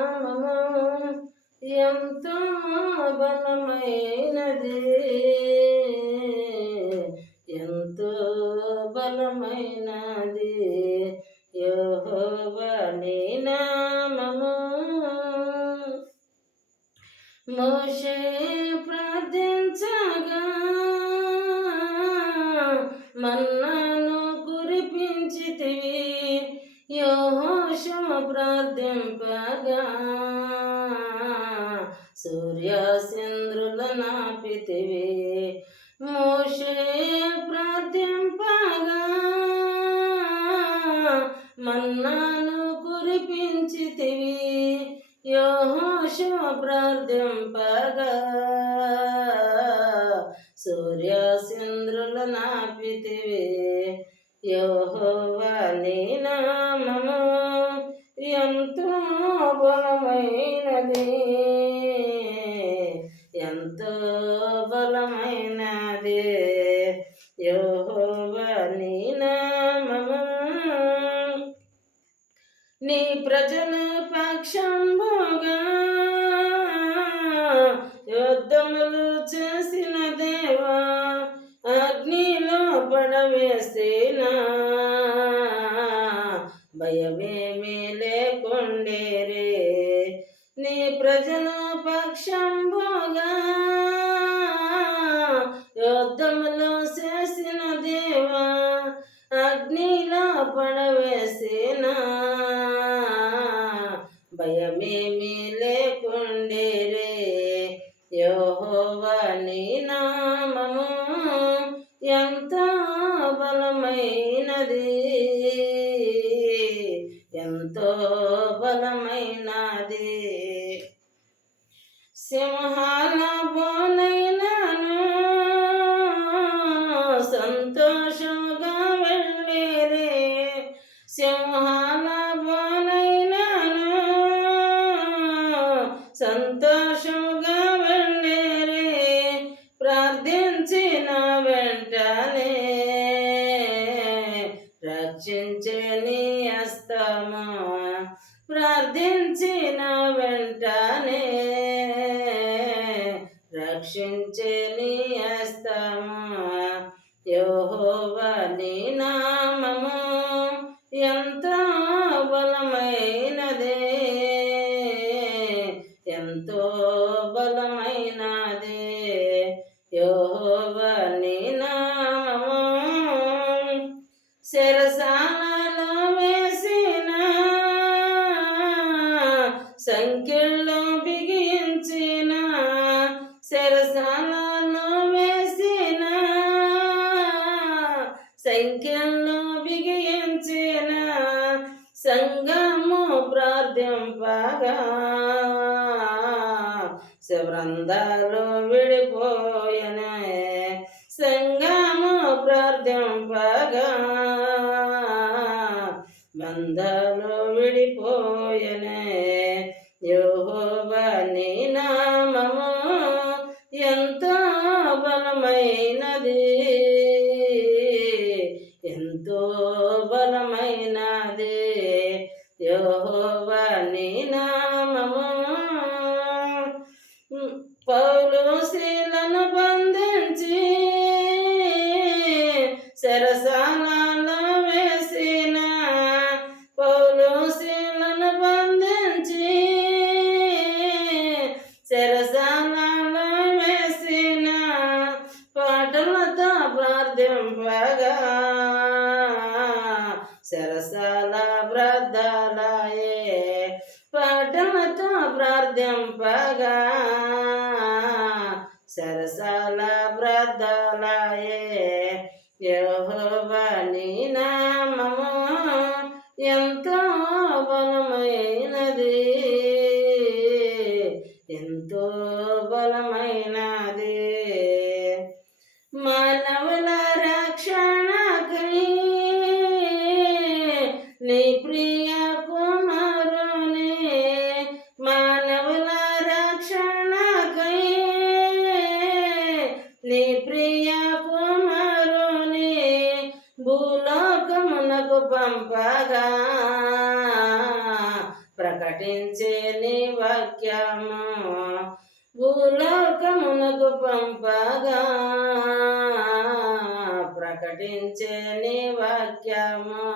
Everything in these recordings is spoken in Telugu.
నామము ఎంతో బలమైనది. ఎంతో బలమైనది. యెహోవా నామము. మోషే ప్రార్థించగా మన్న ప్రార్థింపగా సూర్య చంద్రుల నాపితివి మోషే ప్రార్థింపగా మన్నాను కురిపించితివి. యోహోషో ప్రార్థింపగా సూర్య చంద్రుల నాపితివి యెహోవా నీ నామము ఎంతో బలమైనది. ఎంతో బలమైనది. యెహోవా నీ నామము. నీ ప్రజల పక్షంబుగా యుద్ధములు చేసిన దేవా అగ్నిలో పడవేసేనా? భయమే ప్రజల పక్షంబుగా యుద్ధములు చేసిన దేవా అగ్నిలో పడవేసిన భయమేమీ లేకుండేరే రే. యోహోవని నామము ఎంత బలమైనది. సింహాల సంతోషముగా వెళ్ళేరే. సింహాల సంతోషముగా వెళ్ళేరే. ప్రార్థించిన వెంటనే రక్షించే నీ రక్షించే నీ హస్తము నీ నామము ఎంతో బలమైనదే. ఎంతో బలమైనదే. యెహోవా నీ నామము. శరసాలలో సంఖ్యలో బిగించిన సంగము ప్రార్థింపగా శివరందాలు విడిపోయనే. సంగము ప్రార్థింపగా బంధాలు విడిపోయనే. యోహోబని నామము ఎంతో బలమైన దింపగా సరసల బ్రద్దలాయే పాటలతో ప్రార్థింపగా సరసల బ్రద్దలాయే యెహోవా నీ నామము ఎంతో పంపగా ప్రకటించే నీ వాక్యము భూలోకమునకు పంపగా. ప్రకటించే నీ వాక్యము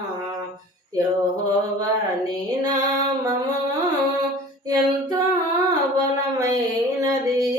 యోహోవా నీ నామము ఎంతో బలమైనది.